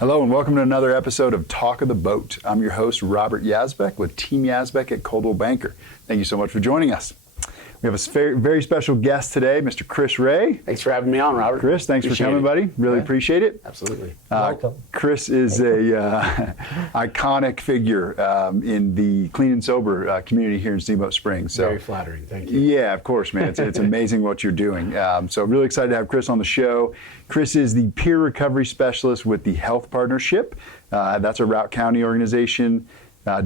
Hello and welcome to another episode of Talk of the Boat. I'm your host, Robert Yazbek with Team Yazbek at Coldwell Banker. Thank you so much for joining us. We have a very special guest today, Mr. Chris Ray. Thanks for having me on, Robert. Chris, thanks for coming, buddy. Really appreciate it. Absolutely. Welcome. Chris is a iconic figure in the clean and sober community here in Steamboat Springs. So, very flattering, thank you. Yeah, of course, man. It's amazing what you're doing. So really excited to have Chris on the show. Chris is the peer recovery specialist with the Health Partnership. That's a Routt County organization.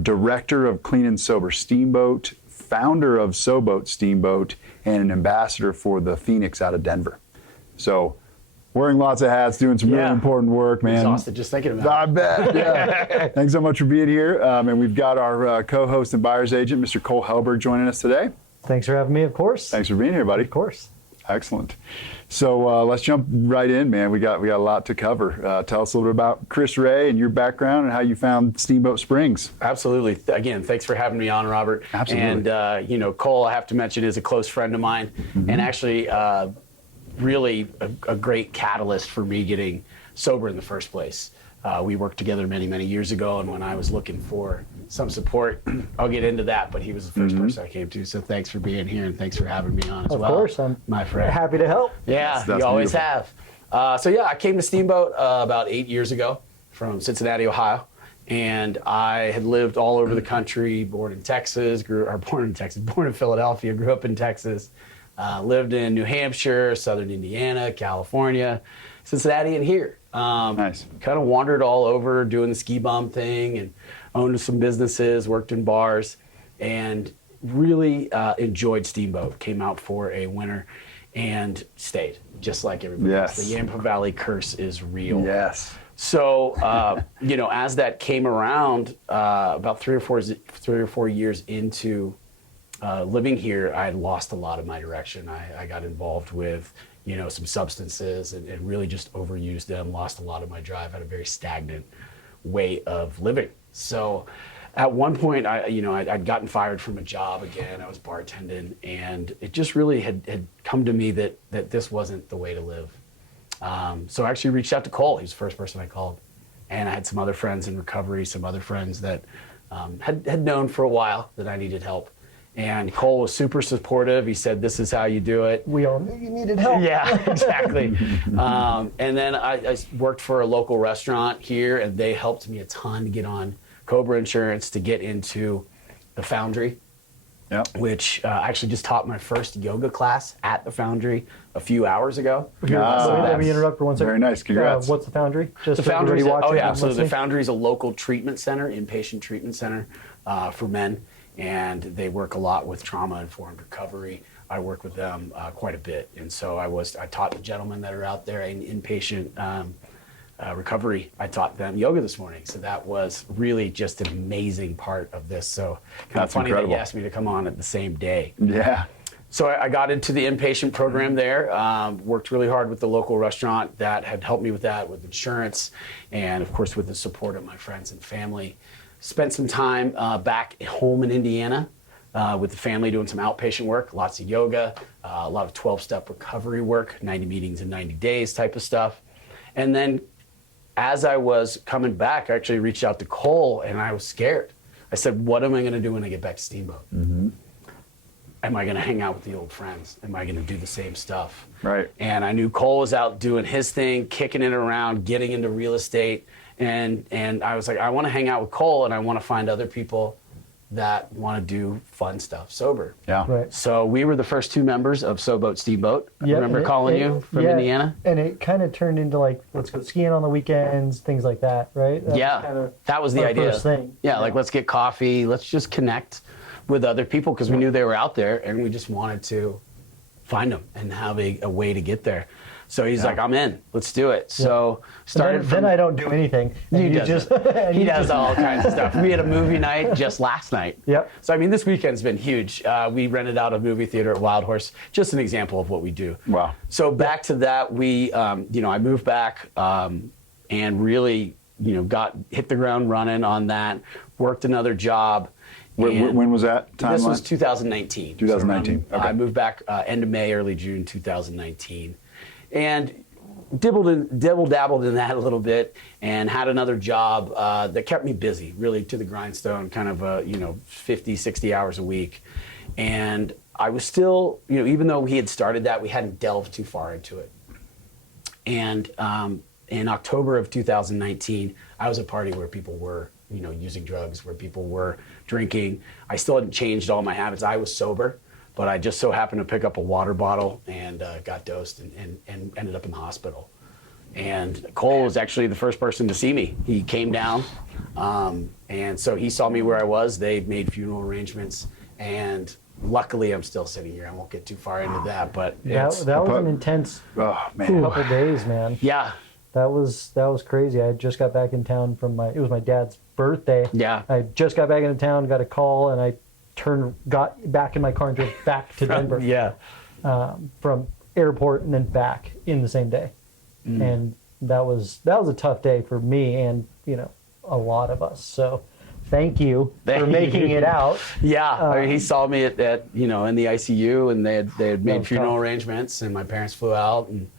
Director of Clean and Sober Steamboat, founder of SoBoat Steamboat, and an ambassador for the Phoenix out of Denver. So wearing lots of hats, doing some really important work, man. Exhausted just thinking about it. I bet, yeah. Thanks so much for being here. And we've got our co-host and buyer's agent, Mr. Cole Helberg, joining us today. Thanks for having me, of course. Thanks for being here, buddy. Of course. Excellent. So let's jump right in, man. We got a lot to cover. Tell us a little bit about Chris Ray and your background and how you found Steamboat Springs. Absolutely. Again, thanks for having me on, Robert. Absolutely. And Cole, I have to mention, is a close friend of mine, and actually really a great catalyst for me getting sober in the first place. We worked together many years ago, and when I was looking for some support, I'll get into that, but he was the first person I came to. So thanks for being here, and thanks for having me on as well. Of course, I'm my friend. happy to help. Yeah, That's you always beautiful. have. I came to Steamboat about 8 years ago from Cincinnati, Ohio, and I had lived all over the country. Born in Philadelphia, grew up in Texas, lived in New Hampshire, Southern Indiana, California, Cincinnati, and here. Nice. Kind of wandered all over doing the ski bum thing and owned some businesses, worked in bars, and really enjoyed Steamboat. Came out for a winter and stayed, just like everybody else. The Yampa Valley curse is real. Yes. So, as that came around, about three or four years into living here, I had lost a lot of my direction. I got involved with some substances and really just overused them, lost a lot of my drive, had a very stagnant way of living. So at one point, I'd gotten fired from a job again. I was bartending, and it just really had come to me that this wasn't the way to live. So I actually reached out to Cole. He was the first person I called. And I had some other friends in recovery, some other friends that had known for a while that I needed help. And Cole was super supportive. He said, "This is how you do it." We all knew you needed help. Yeah, exactly. And then I worked for a local restaurant here, and they helped me a ton to get on Cobra Insurance, to get into the Foundry, which I actually just taught my first yoga class at the Foundry a few hours ago. Let me interrupt for 1 second. Very nice. Congrats. What's the Foundry? Just The for Foundry, everybody watching so and the listening. Foundry is a local treatment center, inpatient treatment center for men, and they work a lot with trauma-informed recovery. I work with them quite a bit, and so I taught the gentlemen that are out there in inpatient recovery. I taught them yoga this morning, so that was really just an amazing part of this. So kind of funny incredible. that you asked me to come on at the same day. Yeah. So I got into the inpatient program there, worked really hard with the local restaurant that had helped me with that, with insurance, and of course with the support of my friends and family. Spent some time back home in Indiana with the family doing some outpatient work, lots of yoga, a lot of 12-step recovery work, 90 meetings in 90 days type of stuff. And then as I was coming back, I actually reached out to Cole, and I was scared. I said, "What am I going to do when I get back to Steamboat? Am I going to hang out with the old friends? Am I going to do the same stuff?" Right. And I knew Cole was out doing his thing, kicking it around, getting into real estate. And I was like, I want to hang out with Cole, and I want to find other people that want to do fun stuff sober. Yeah. Right. So we were the first two members of SoBoat Steamboat. I remember calling you from Indiana. And it kind of turned into like, let's go skiing on the weekends, things like that, right? That was the our idea. first thing. Yeah, like let's get coffee, let's just connect with other people, because we knew they were out there, and we just wanted to find them and have a way to get there. So he's like, "I'm in, let's do it." So started then I don't do anything. He does all kinds of stuff. We had a movie night just last night. Yep. So I mean, this weekend's been huge. We rented out a movie theater at Wild Horse. Just an example of what we do. Wow. So back to that, we, I moved back and really, hit the ground running on that. Worked another job. When was that timeline? This was 2019. 2019. So okay. I moved back end of May, early June 2019. And dibble dabbled in that a little bit, and had another job that kept me busy, really to the grindstone, kind of 50, 60 hours a week. And I was still, even though he had started that, we hadn't delved too far into it. And in October of 2019, I was at a party where people were, using drugs, where people were drinking. I still hadn't changed all my habits. I was sober, but I just so happened to pick up a water bottle and got dosed and ended up in the hospital. And Cole was actually the first person to see me. He came down, and so he saw me where I was. They made funeral arrangements, and luckily I'm still sitting here. I won't get too far into that, but that was an intense couple days, man. Yeah. That was crazy. I just got back in town from it was my dad's birthday. Yeah. I just got back into town, got a call, and I got back in my car and drove back to Denver. Yeah. From airport and then back in the same day. And that was a tough day for me and, a lot of us. So thank you for making it out. Yeah. He saw me at in the ICU, and they had made funeral arrangements, and my parents flew out, and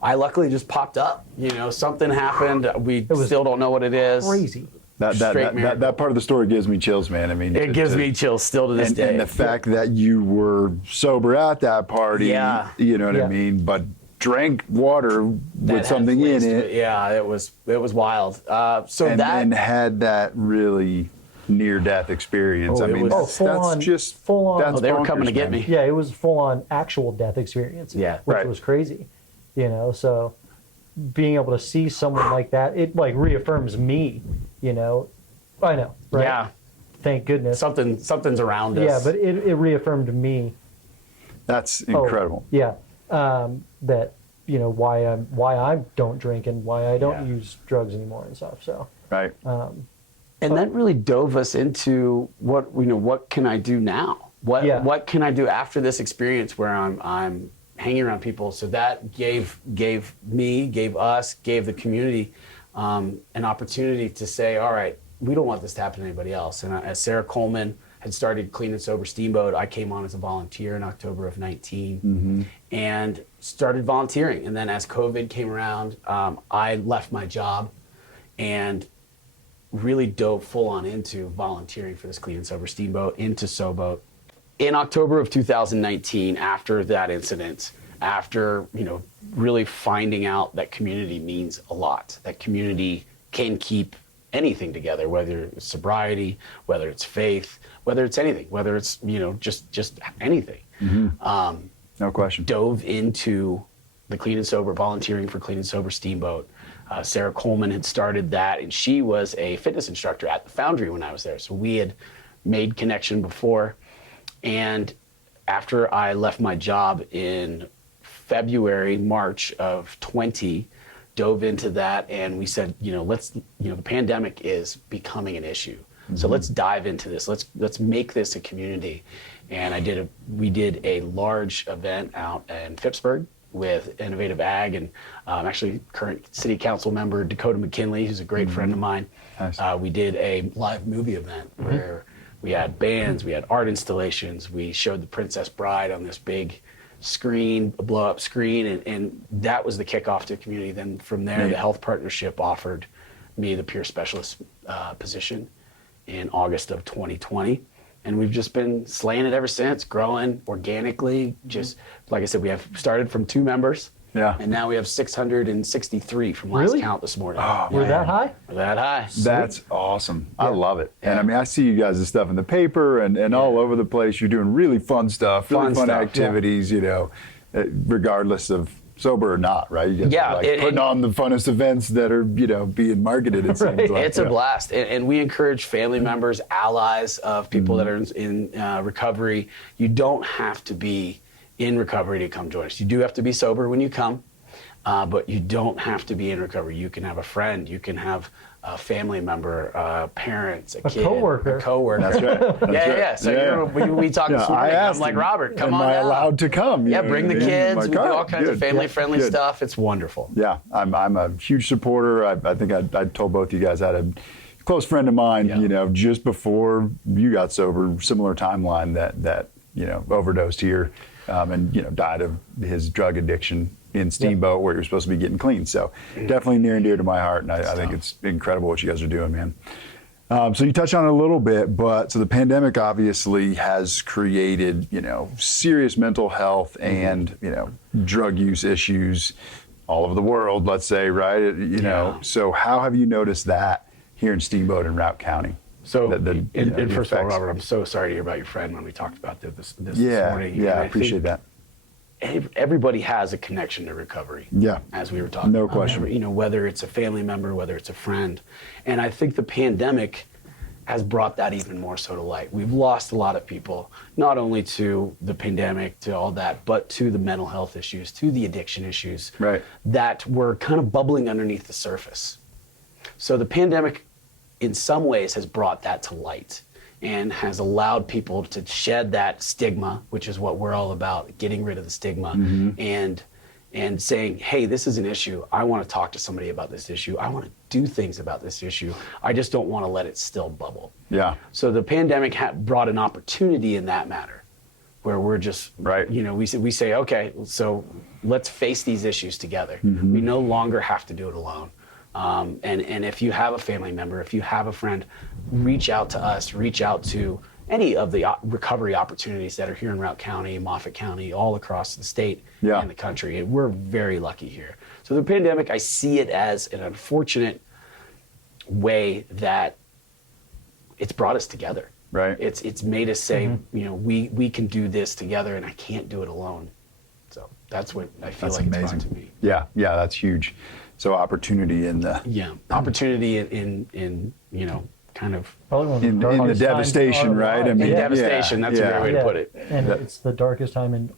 I luckily just popped up. Something happened. We still don't know what it is. Crazy. That part of the story gives me chills, man. I mean, it gives me chills still to this day. And the fact that you were sober at that party, you know what I mean, but drank water with something in it. Yeah, it was wild. And had that really near-death experience. That's full on. They were coming to get me. Yeah, it was full-on actual death experience. Yeah, which was crazy. So being able to see someone like that, it reaffirms me. I know, right? Yeah. Thank goodness. Something's around us. Yeah, but it reaffirmed me. That's incredible. That why I don't drink and why I don't use drugs anymore and stuff. So right. And that really dove us into what can I do now? What can I do after this experience where I'm hanging around people? So that gave us, the community an opportunity to say, all right, we don't want this to happen to anybody else. And as Sarah Coleman had started Clean and Sober Steamboat, I came on as a volunteer in October of 19 and started volunteering. And then as COVID came around, I left my job and really dove full on into volunteering for this Clean and Sober Steamboat, into SoBoat. In October of 2019, after that incident, after really finding out that community means a lot, that community can keep anything together, whether it's sobriety, whether it's faith, whether it's anything, whether it's just anything. No question. Dove into the Clean and Sober, volunteering for Clean and Sober Steamboat. Sarah Coleman had started that, and she was a fitness instructor at the Foundry when I was there. So we had made connection before. And after I left my job in March of 20, dove into that, and we said, the pandemic is becoming an issue. So let's dive into this. Let's make this a community. And we did a large event out in Phippsburg with Innovative Ag and actually current city council member Dakota McKinley, who's a great friend of mine. Nice. We did a live movie event where we had bands, we had art installations, we showed The Princess Bride on this big screen, a blow-up screen, and that was the kickoff to the community. Then from there, the Health Partnership offered me the peer specialist position in August of 2020. And we've just been slaying it ever since, growing organically. Just like I said, we have started from 2 members. Yeah. And now we have 663 from last count this morning. Oh, We're that high? We're that high. That's awesome. I love it. Yeah. And I mean, I see you guys' stuff in the paper and all over the place. You're doing really fun stuff, really fun activities, regardless of sober or not, right? You guys are putting on the funnest events that are, being marketed, it seems like. It's a blast. And we encourage family members, allies of people that are in recovery. You don't have to be in recovery to come join us. You do have to be sober when you come, but you don't have to be in recovery. You can have a friend, you can have a family member, parents, a kid, coworker. a coworker. That's right. Yeah. So we talked this morning. I'm like, Robert, come on Am I down. allowed to come? Yeah, bring the kids. We do all kinds of Good. family-friendly Good. stuff. It's wonderful. Yeah, I'm a huge supporter. I think I told both you guys I had a close friend of mine, just before you got sober, similar timeline that overdosed here. and died of his drug addiction in Steamboat, where you're supposed to be getting clean. So definitely near and dear to my heart, and I think it's incredible what you guys are doing, man. So you touched on it a little bit, but so the pandemic obviously has created, serious mental health and, drug use issues all over the world, let's say, right? So how have you noticed that here in Steamboat and Routt County? So, and first of all, Robert, I'm so sorry to hear about your friend when we talked about this morning. Yeah, I appreciate that. Everybody has a connection to recovery. Yeah. As we were talking No about. question. Whether it's a family member, whether it's a friend. And I think the pandemic has brought that even more so to light. We've lost a lot of people, not only to the pandemic, to all that, but to the mental health issues, to the addiction issues that were kind of bubbling underneath the surface. So the pandemic, in some ways, has brought that to light and has allowed people to shed that stigma, which is what we're all about, getting rid of the stigma, and saying, hey, this is an issue. I want to talk to somebody about this issue. I want to do things about this issue. I just don't want to let it still bubble. Yeah. So the pandemic brought an opportunity in that matter, where we're just, we say, okay, so let's face these issues together. We no longer have to do it alone. And if you have a family member, if you have a friend, reach out to us, reach out to any of the recovery opportunities that are here in Routt County, Moffat County, all across the state and the country. And we're very lucky here. So the pandemic, I see it as an unfortunate way that it's brought us together. Right. It's made us say, we can do this together, and I can't do it alone. So that's what I feel like it's brought to me. Yeah, that's huge. So opportunity in the opportunity in kind of in the devastation, right? In devastation. That's a great way to put it. And it's the darkest time, and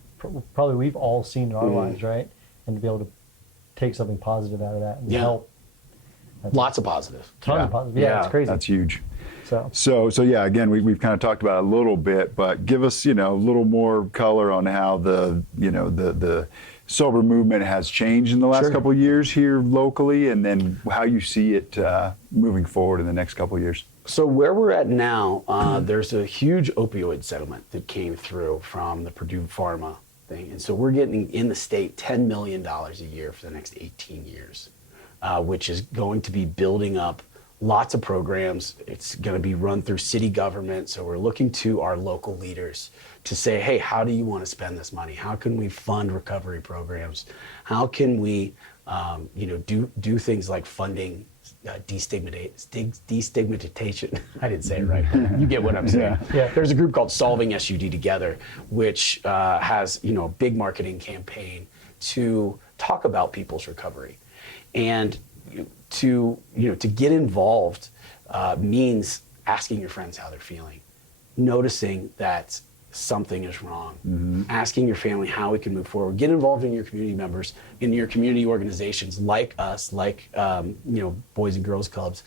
probably we've all seen in our lives, right? And to be able to take something positive out of that and help. Lots of positive. Ton of positive. Yeah, it's crazy. That's huge. So yeah, again, we've kind of talked about it a little bit, but give us, a little more color on how the sober movement has changed in the last couple of years here locally, and then how you see it moving forward in the next couple of years. So where we're at now, there's a huge opioid settlement that came through from the Purdue Pharma thing. And so we're getting in the state $10 million a year for the next 18 years, which is going to be building up lots of programs. It's going to be run through city government. So we're looking to our local leaders to say, hey, how do you want to spend this money? How can we fund recovery programs? How can we, do things like funding destigmatization? I didn't say it right. You get what I'm saying. There's a group called Solving SUD Together, which has a big marketing campaign to talk about people's recovery, and to get involved means asking your friends how they're feeling, noticing that something is wrong, asking your family how we can move forward. Get involved in your community members, in your community organizations like us, like Boys and Girls Clubs,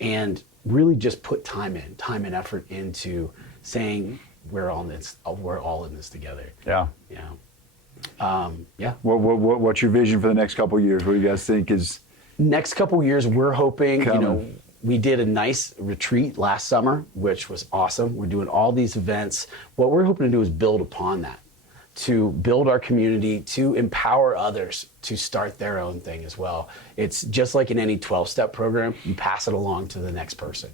and really just put time and effort into saying we're all in this together. What's your vision for the next couple of years? What do you guys think is next couple of years? We're hoping we did a nice retreat last summer, which was awesome. We're doing all these events. What we're hoping to do is build upon that, to build our community, to empower others to start their own thing as well. It's just like in any 12-step program, you pass it along to the next person.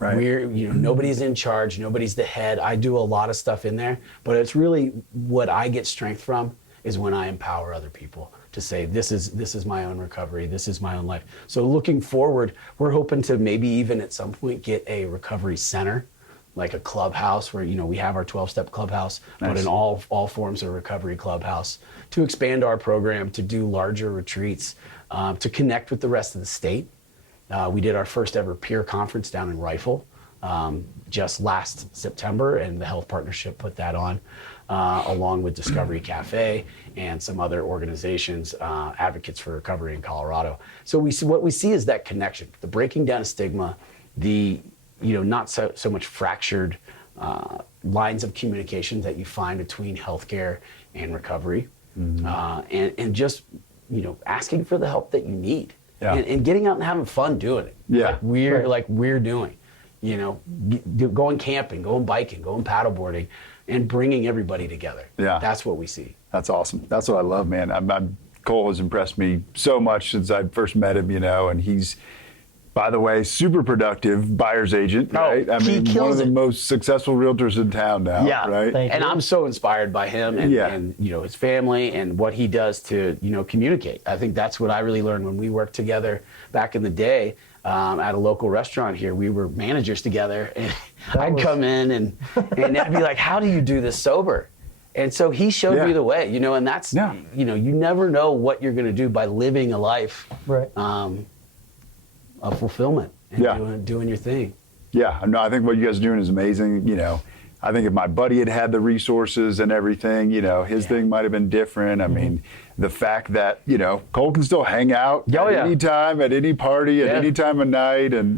Right. Nobody's in charge, nobody's the head. I do a lot of stuff in there, but it's really what I get strength from is when I empower other people to say, this is my own recovery, this is my own life. So looking forward, we're hoping to maybe even at some point get a recovery center, like a clubhouse where, we have our 12-step clubhouse, but in all forms of recovery clubhouse, to expand our program, to do larger retreats, to connect with the rest of the state. We did our first ever peer conference down in Rifle just last September, and the Health Partnership put that on, along with Discovery Cafe and some other organizations, advocates for recovery in Colorado. So what we see is that connection, the breaking down of stigma, the not so much fractured lines of communication that you find between healthcare and recovery, and just asking for the help that you need, and getting out and having fun doing it. Like we're doing, going camping, going biking, going paddleboarding, and bringing everybody together. Yeah. That's what we see. That's awesome. That's what I love, man. Cole has impressed me so much since I first met him, and he's, by the way, super productive buyer's agent, right? I he mean, one kills of the it. most successful realtors in town now, Yeah. right? Thank And you. I'm so inspired by him and, Yeah. and his family and what he does to communicate. I think that's what I really learned when we worked together back in the day at a local restaurant here. We were managers together, and I'd come in and I'd be like, "How do you do this sober?" And so he showed Yeah. me the way, and that's Yeah. you never know what you're going to do by living a life Right. of fulfillment and Yeah. doing your thing. Yeah, no, I think what you guys are doing is amazing. I think if my buddy had the resources and everything, his thing might have been different. I mean, the fact that, Cole can still hang out Oh, at yeah. any time, at any party, at Yeah. any time of night. And,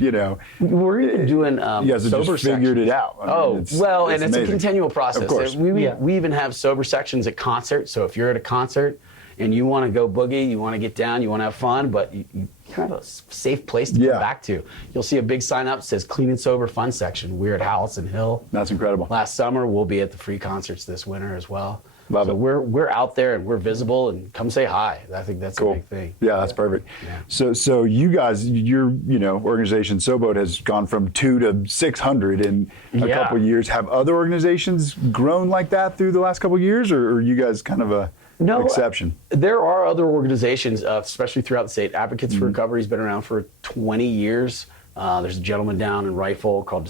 We're even doing you guys have sober just figured sections. it out. I mean, Oh, well, and it's a amazing. continual process. Of course. We even have sober sections at concerts. So if you're at a concert and you want to go boogie, you want to get down, you want to have fun, but you have a safe place to Yeah. come back to. You'll see a big sign up that says Clean and Sober Fun Section. We're at Hallison Hill. That's incredible. Last summer, we'll be at the free concerts this winter as well. Love so it. We're out there and we're visible, and come say hi. I think that's Cool. a big thing. Yeah, that's perfect. Yeah. So you guys, your organization SoBoat has gone from 2 to 600 in a Yeah. couple years. Have other organizations grown like that through the last couple years, or are you guys kind of a exception? There are other organizations, especially throughout the state. Advocates Mm-hmm. for Recovery has been around for 20 years. There's a gentleman down in Rifle called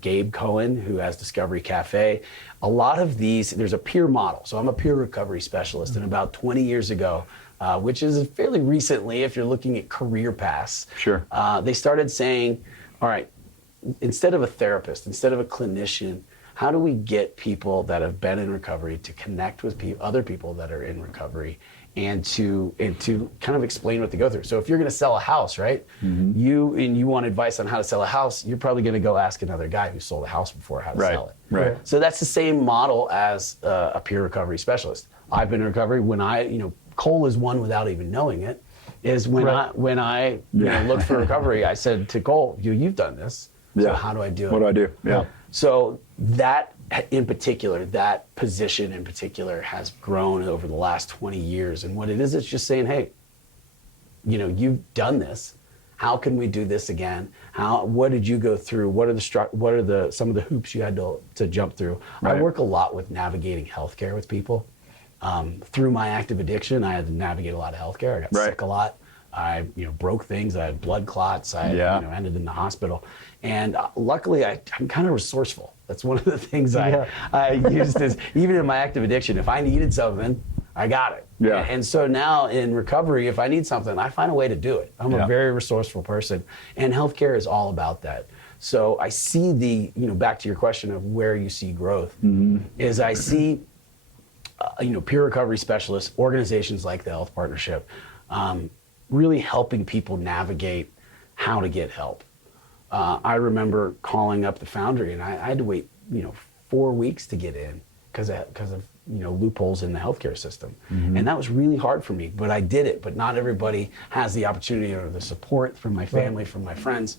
Gabe Cohen, who has Discovery Cafe. A lot of these, there's a peer model. So I'm a peer recovery specialist, and about 20 years ago, which is fairly recently if you're looking at career paths, Sure. they started saying, all right, instead of a therapist, instead of a clinician, how do we get people that have been in recovery to connect with other people that are in recovery and to kind of explain what they go through? So if you're going to sell a house, right, you want advice on how to sell a house, you're probably going to go ask another guy who sold a house before how to sell it. Right. So that's the same model as a peer recovery specialist. I've been in recovery. When Cole is one without even knowing it. Is when I looked for recovery, I said to Cole, "You've done this. So how do I do it? What do I do?" Yeah. So that in particular, that position in particular has grown over the last 20 years. And what it is, it's just saying, hey, you've done this. How can we do this again? What did you go through? What are some of the hoops you had to jump through? Right. I work a lot with navigating healthcare with people. Through my active addiction, I had to navigate a lot of healthcare. I got sick a lot. I broke things. I had blood clots. I ended in the hospital. And luckily, I'm kind of resourceful. That's one of the things I used is, even in my active addiction, if I needed something, I got it. Yeah. And so now in recovery, if I need something, I find a way to do it. I'm a very resourceful person. And healthcare is all about that. So I see back to your question of where you see growth, is I see peer recovery specialists, organizations like the Health Partnership, really helping people navigate how to get help. I remember calling up the Foundry, and I had to wait 4 weeks to get in because of loopholes in the healthcare system, and that was really hard for me. But I did it. But not everybody has the opportunity or the support from my family, from my friends,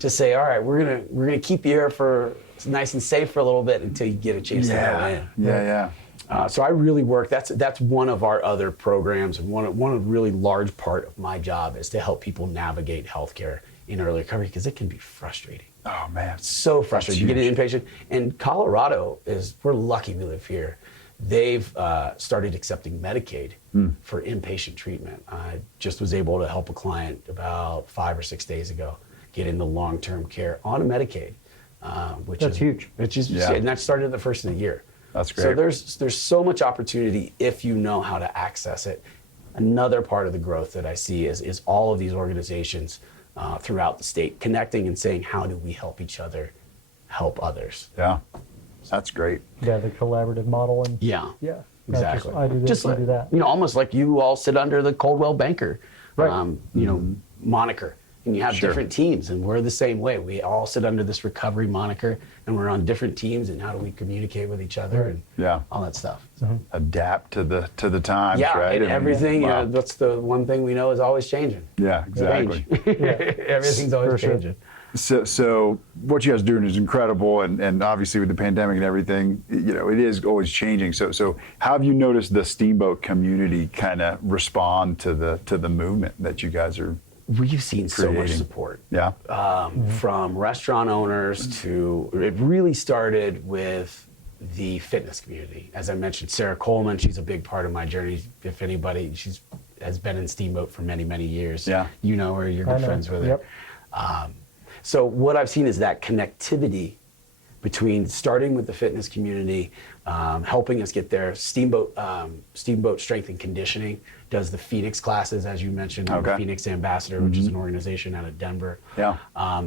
to say, all right, we're gonna keep you here for nice and safe for a little bit until you get a chance to go in. So I really work. That's one of our other programs, and one of a really large part of my job is to help people navigate healthcare in early recovery, because it can be frustrating. Oh man, So frustrating. You get an inpatient, and Colorado we're lucky we live here. They've started accepting Medicaid for inpatient treatment. I just was able to help a client about 5 or 6 days ago get into long-term care on a Medicaid, which That's is huge. And that started the first of the year. That's great. So there's so much opportunity if you know how to access it. Another part of the growth that I see is all of these organizations throughout the state connecting and saying, how do we help each other help others? Yeah, that's great. Yeah, the collaborative model and Yeah. not Exactly. just, I do this, Just you like, do that. almost like you all sit under the Coldwell Banker, Right. moniker, and you have Sure. different teams, and we're the same way. We all sit under this recovery moniker, and we're on different teams, and how do we communicate with each other and all that stuff. So, Adapt to the times, yeah, right? and everything. Wow. That's the one thing we know is always changing. Yeah, exactly. Change. Everything's always For sure. changing. So what you guys are doing is incredible, and obviously with the pandemic and everything, it is always changing. So how have you noticed the Steamboat community kind of respond to the movement that you guys are We've seen so much creating? support. Yeah. From restaurant owners to, it really started with the fitness community. As I mentioned, Sarah Coleman, she's a big part of my journey. If anybody, has been in Steamboat for many, many years. Yeah. You know her, you're good friends with her. Yep. So what I've seen is that connectivity between starting with the fitness community, helping us get there. Steamboat Strength and Conditioning does the Phoenix classes, as you mentioned. I'm the Phoenix Ambassador, which is an organization out of Denver. Yeah.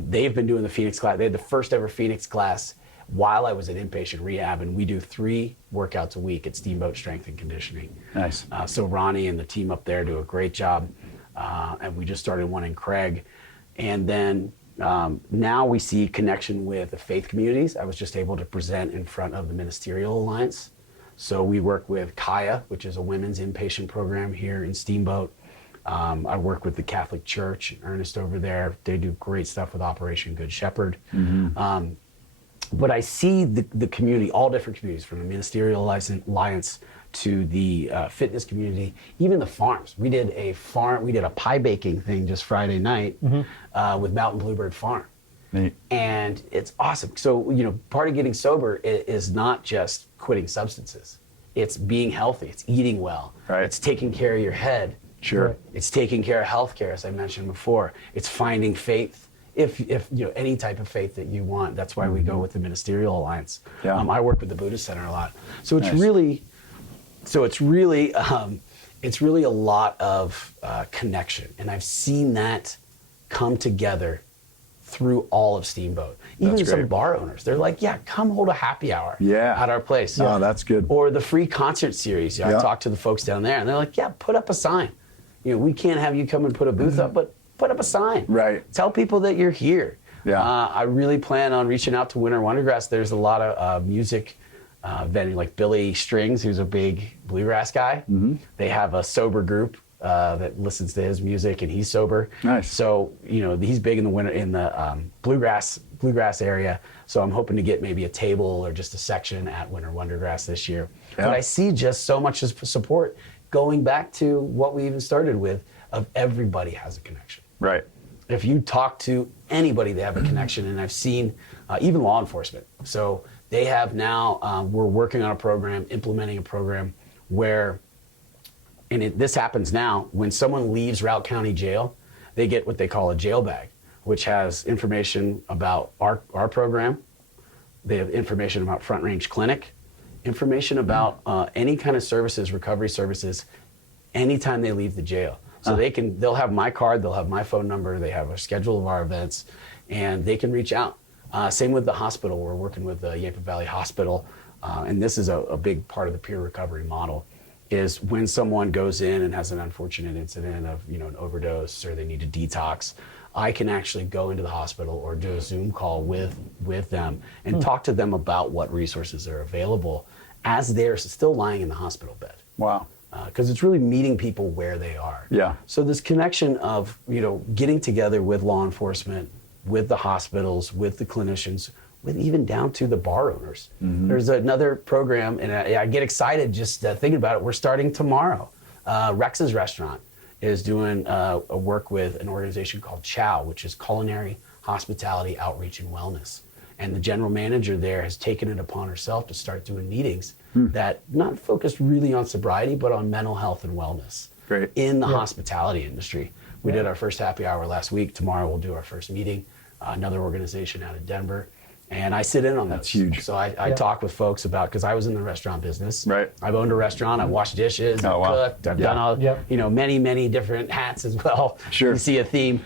They've been doing the Phoenix class. They had the first ever Phoenix class while I was in inpatient rehab, and we do 3 workouts a week at Steamboat Strength and Conditioning. Nice. So Ronnie and the team up there do a great job, and we just started one in Craig. And then now we see connection with the faith communities. I was just able to present in front of the Ministerial Alliance. So we work with Kaya, which is a women's inpatient program here in Steamboat. I work with the Catholic Church, Ernest over there. They do great stuff with Operation Good Shepherd. But I see the community, all different communities, from the Ministerial Alliance to the fitness community, even the farms. We did a pie baking thing just Friday night with Mountain Bluebird Farm. Neat. And it's awesome. So, part of getting sober is not just quitting substances. It's being healthy. It's eating well. Right. It's taking care of your head. Sure. Right. It's taking care of healthcare, as I mentioned before. It's finding faith. If any type of faith that you want. That's why we go with the Ministerial Alliance. Yeah. I work with the Buddhist Center a lot. So it's Nice. really a lot of connection, and I've seen that come together through all of Steamboat. Even That's some great. bar owners, they're like, "Yeah, come hold a happy hour at our place." Oh, that's good. Or the free concert series. I Yeah. talked to the folks down there, and they're like, "Yeah, put up a sign. We can't have you come and put a booth up, but put up a sign. Right. Tell people that you're here." Yeah. I really plan on reaching out to Winter Wondergrass. There's a lot of music venue, like Billy Strings, who's a big bluegrass guy. They have a sober group that listens to his music, and he's sober. Nice. So he's big in the bluegrass area. So I'm hoping to get maybe a table or just a section at Winter Wondergrass this year. Yeah. But I see just so much support, going back to what we even started with, of everybody has a connection. Right. If you talk to anybody, they have a connection. And I've seen even law enforcement. So they have now, we're working on a program, implementing a program where, this happens now, when someone leaves Routt County Jail, they get what they call a jail bag, which has information about our program. They have information about Front Range Clinic, information about any kind of services, recovery services, anytime they leave the jail. So they'll have my card, they'll have my phone number, they have a schedule of our events, and they can reach out. Same with the hospital. We're working with the Yampa Valley Hospital, and this is a big part of the peer recovery model, is when someone goes in and has an unfortunate incident of an overdose, or they need to detox, I can actually go into the hospital or do a Zoom call with them and talk to them about what resources are available as they're still lying in the hospital bed. Wow. Because it's really meeting people where they are. Yeah. So this connection of getting together with law enforcement, with the hospitals, with the clinicians, with even down to the bar owners. There's another program, and I get excited just thinking about it. We're starting tomorrow. Rex's Restaurant is doing a work with an organization called CHOW, which is Culinary Hospitality Outreach and Wellness. And the general manager there has taken it upon herself to start doing meetings that not focused really on sobriety, but on mental health and wellness. Great. In the hospitality industry. We did our first happy hour last week. Tomorrow we'll do our first meeting, another organization out of Denver. And I sit in on those. That's huge. So I talk with folks about, because I was in the restaurant business. Right. I've owned a restaurant. I've washed dishes. I've cooked. I've done all, many, many different hats as well. Sure. You see a theme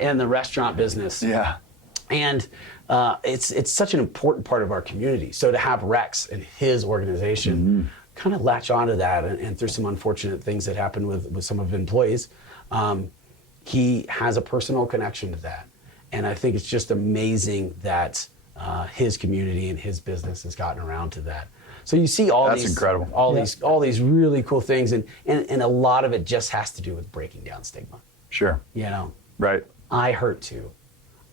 in the restaurant business. Yeah. And it's such an important part of our community. So to have Rex and his organization kind of latch onto that, and through some unfortunate things that happened with some of the employees, he has a personal connection to that. And I think it's just amazing that his community and his business has gotten around to that. So you see That's incredible. all these really cool things, and a lot of it just has to do with breaking down stigma. Sure. You know, Right. I hurt too.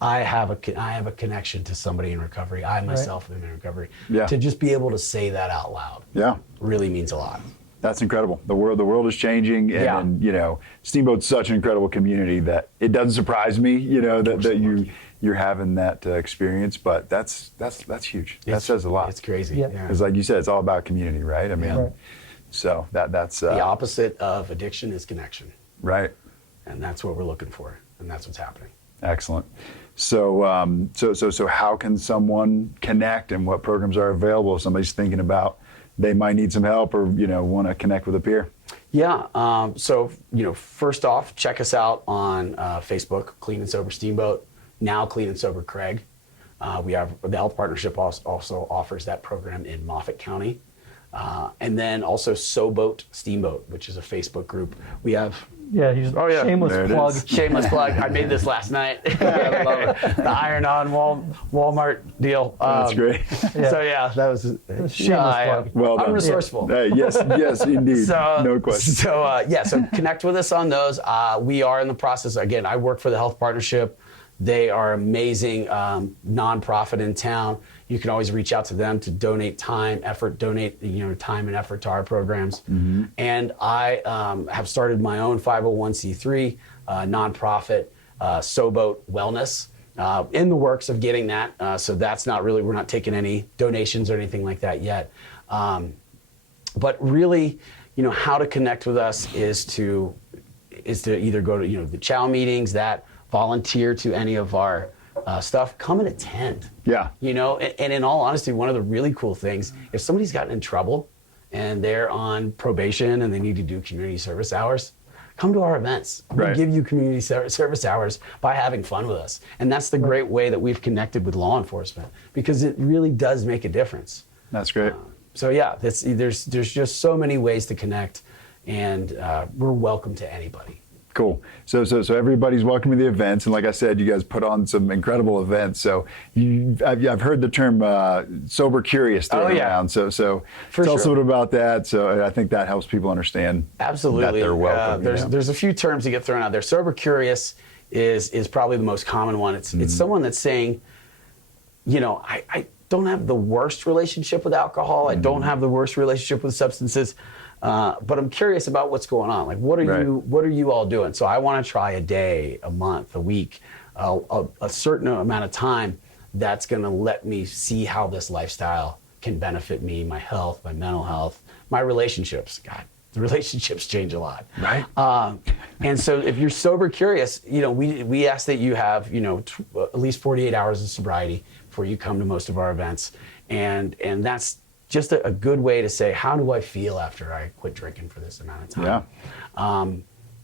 I have a connection to somebody in recovery. I myself am in recovery. Yeah. To just be able to say that out loud, Yeah. really means a lot. That's incredible. The world is changing, and you know, Steamboat's such an incredible community that it doesn't surprise me, you know, that you're having that experience. But that's huge. That says a lot. It's crazy. Yeah. Because, like you said, it's all about community, right? I mean, Right. so that's The opposite of addiction is connection, right. and that's what we're looking for, and that's what's happening. Excellent. So, so how can someone connect, and what programs are available if somebody's thinking about they might need some help, or you know, want to connect with a peer? Yeah. So, you know, first off, check us out on Facebook, Clean and Sober Steamboat, now Clean and Sober Craig. We have the Health Partnership also offers that program in Moffat County. And then also SoBoat Steamboat, which is a Facebook group. We have Yeah, he's Oh, yeah. shameless There it plug. is. shameless plug. I made this last night. I love it. The iron-on Walmart deal. That's great. Yeah. So yeah, that was Shameless plug. Well done. I'm resourceful. Hey, yes, indeed. No question. So connect with us on those. We are in the process. Again, I work for the Health Partnership. They are amazing nonprofit in town. You can always reach out to them to donate time, effort, time and effort to our programs. Mm-hmm. And I have started my own 501c3 nonprofit, SoBoat Wellness, in the works of getting that. So that's not really, we're not taking any donations or anything like that yet. But really, you know, how to connect with us is to either go to, you know, the chow meetings, that volunteer to any of our stuff, come and attend. Yeah. You know, and in all honesty, one of the really cool things, if somebody's gotten in trouble and they're on probation and they need to do community service hours, come to our events. Right. We give you community service hours by having fun with us. And that's the great way that we've connected with law enforcement, because it really does make a difference. That's great. So yeah, there's just so many ways to connect, and we're welcome to anybody. Cool. So everybody's welcome to the events, and like I said, you guys put on some incredible events. So I've heard the term sober curious thrown around. So For tell us a sure. little about that. So I think that helps people understand Absolutely. that they're welcome. There's a few terms that get thrown out there. Sober curious is probably the most common one. It's someone that's saying, you know, I don't have the worst relationship with alcohol. I don't have the worst relationship with substances. But I'm curious about what's going on. Like, what are you all doing? So I want to try a day, a month, a week, a certain amount of time that's going to let me see how this lifestyle can benefit me, my health, my mental health, my relationships. God, the relationships change a lot. Right. And so if you're sober curious, you know, we ask that you have, you know, at least 48 hours of sobriety before you come to most of our events. And that's just a good way to say, how do I feel after I quit drinking for this amount of time? Yeah.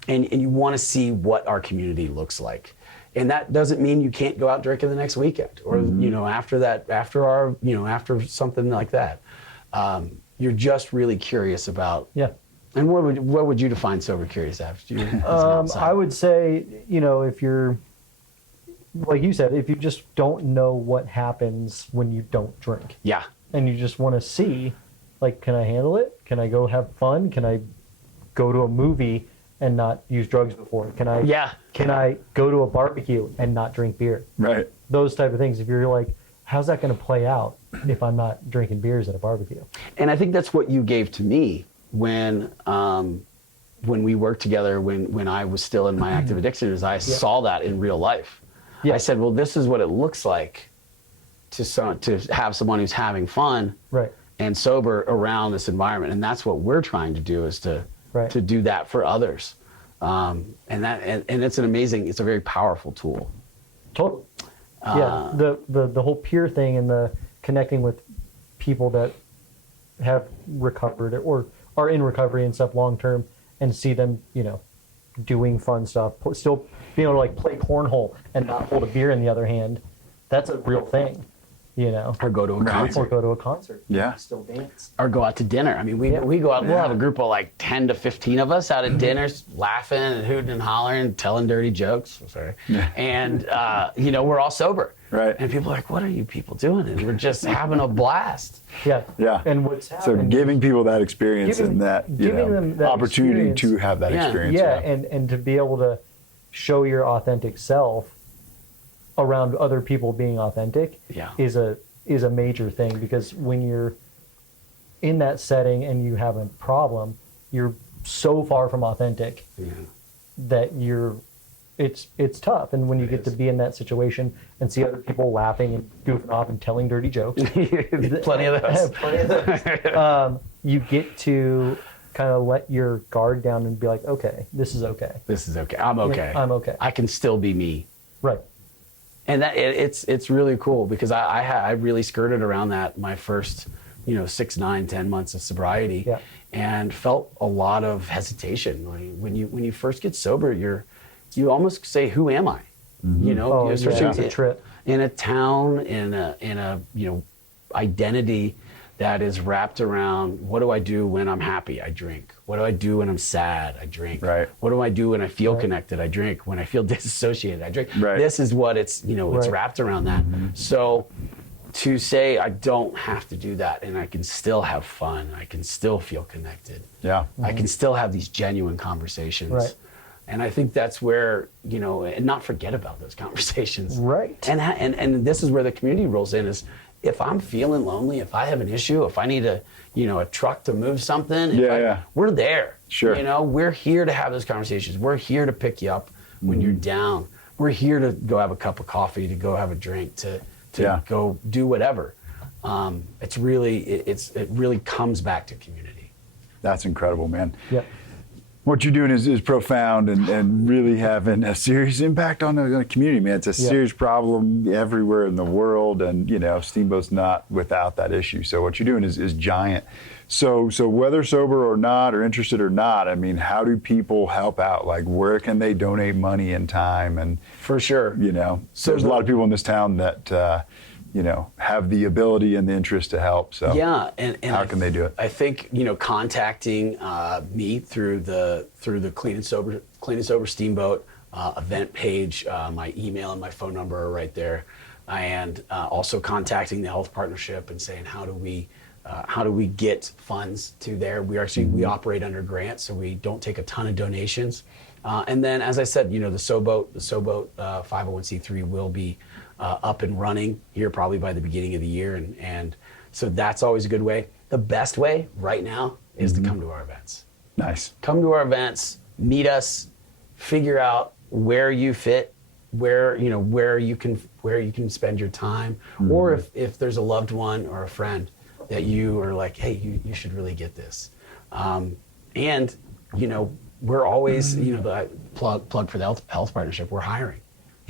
And you want to see what our community looks like. And that doesn't mean you can't go out drinking the next weekend or, you know, after something like that. You're just really curious about. Yeah. And what would you define sober curious as? I would say, you know, if you're, like you said, if you just don't know what happens when you don't drink. Yeah. And you just want to see, like, can I handle it? Can I go have fun? Can I go to a movie and not use drugs before? Can I go to a barbecue and not drink beer? Right. Those type of things. If you're like, how's that going to play out if I'm not drinking beers at a barbecue? And I think that's what you gave to me when we worked together, when I was still in my active addiction, is I saw that in real life. Yeah. I said, well, this is what it looks like to have someone who's having fun Right. and sober around this environment. And that's what we're trying to do, is to do that for others. And it's it's a very powerful tool. Totally. Yeah. The whole peer thing and the connecting with people that have recovered or are in recovery and stuff long term, and see them, you know, doing fun stuff, still being able to like play cornhole and not hold a beer in the other hand. That's a real thing. You know, Or go to a concert. or go to a concert. Yeah. Still dance. Or go out to dinner. I mean, we go out, we'll have a group of like 10 to 15 of us out at dinners, laughing and hooting and hollering, telling dirty jokes. Sorry. Yeah. And, you know, we're all sober. Right. And people are like, what are you people doing? And we're just having a blast. Yeah. Yeah. And what's So happened? giving people that experience Giving- and that, you giving know, them that opportunity experience. to have that Yeah. experience. yeah, and to be able to show your authentic self around other people being authentic Yeah. is a major thing, because when you're in that setting and you have a problem, you're so far from authentic Yeah. that it's tough. And when you get to be in that situation and see other people laughing and goofing off and telling dirty jokes, Plenty of those. plenty of those, you get to kind of let your guard down and be like, okay, this is okay. This is okay. I'm okay. I'm okay. I can still be me. Right. And that it's really cool, because I really skirted around that my first 6, 9, 10 months of sobriety, Yeah. and felt a lot of hesitation. When you first get sober, you almost say, who am I? Oh, especially it's a trip. in a town, in a identity that is wrapped around, what do I do when I'm happy? I drink. What do I do when I'm sad? I drink. Right. What do I do when I feel connected? I drink. When I feel disassociated, I drink. Right. This is what it's Right. wrapped around that. So to say I don't have to do that, and I can still have fun, I can still feel connected. Yeah. I can still have these genuine conversations. Right. And I think that's where, and not forget about those conversations. Right. And this is where the community rolls in, is if I'm feeling lonely, if I have an issue, if I need a truck to move something, we're there. Sure. We're here to have those conversations. We're here to pick you up when you're down. We're here to go have a cup of coffee, to go have a drink, to go do whatever. It really comes back to community. That's incredible, man. Yep. What you're doing is profound and really having a serious impact on the community, man. It's a serious problem everywhere in the world, and Steamboat's not without that issue. So what you're doing is giant. So whether sober or not, or interested or not, I mean, how do people help out? Like, where can they donate money and time? And For sure. So there's a lot of people in this town that have the ability and the interest to help. So yeah, and how can they do it? I think contacting me through the Clean and Sober Steamboat event page. My email and my phone number are right there, and also contacting the health partnership and saying, how do we get funds to there? We operate under grants, so we don't take a ton of donations. And then, as I said, the SoBoat 501c3 will be up and running here probably by the beginning of the year, and so that's always a good way. The best way right now is to come to our events. Nice. Come to our events, meet us, figure out where you fit, where you can spend your time, or if there's a loved one or a friend that you are like, hey, you should really get this. And we're always the plug for the health partnership. We're hiring.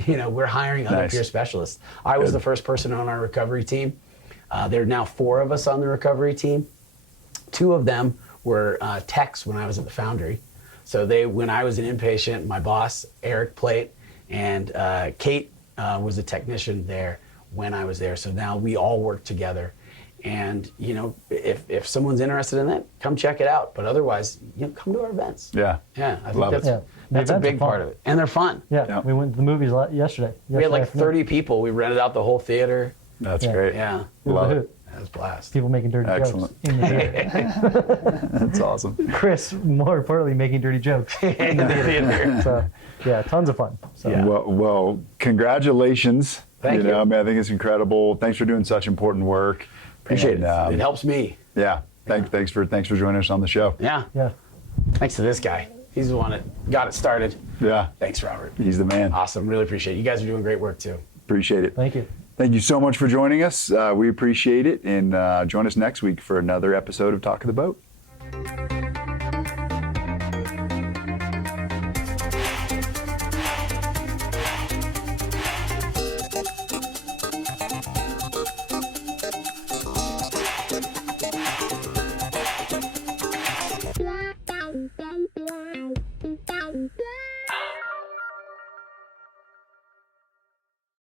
We're hiring other Nice. peer specialists. I was the first person on our recovery team. There are now 4 of us on the recovery team. 2 of them were techs when I was at the Foundry. So when I was an inpatient, my boss, Eric Plate, and Kate was a technician there when I was there. So now we all work together. And if someone's interested in that, come check it out. But otherwise, come to our events. Yeah. Yeah, I think Love it. that's Yeah. The that's a events are big fun. part of it, and they're fun. Yeah. We went to the movies yesterday. We had like afternoon. 30 people. We rented out the whole theater. That's Yeah. great. Yeah, It was Love a it. hoot. that was a blast. People making dirty Excellent. jokes in the theater. That's awesome. Chris, more importantly, making dirty jokes in the theater. So, yeah, tons of fun. So, Yeah. Well, congratulations. Thank you. I mean, I think it's incredible. Thanks for doing such important work. Appreciate And, it. It helps me. Yeah. Thanks for joining us on the show. Yeah. yeah. Thanks to this guy. He's the one that got it started. Yeah. Thanks, Robert. He's the man. Awesome. Really appreciate it. You guys are doing great work too. Appreciate it. Thank you. Thank you so much for joining us. We appreciate it. And join us next week for another episode of Talk of the Boat.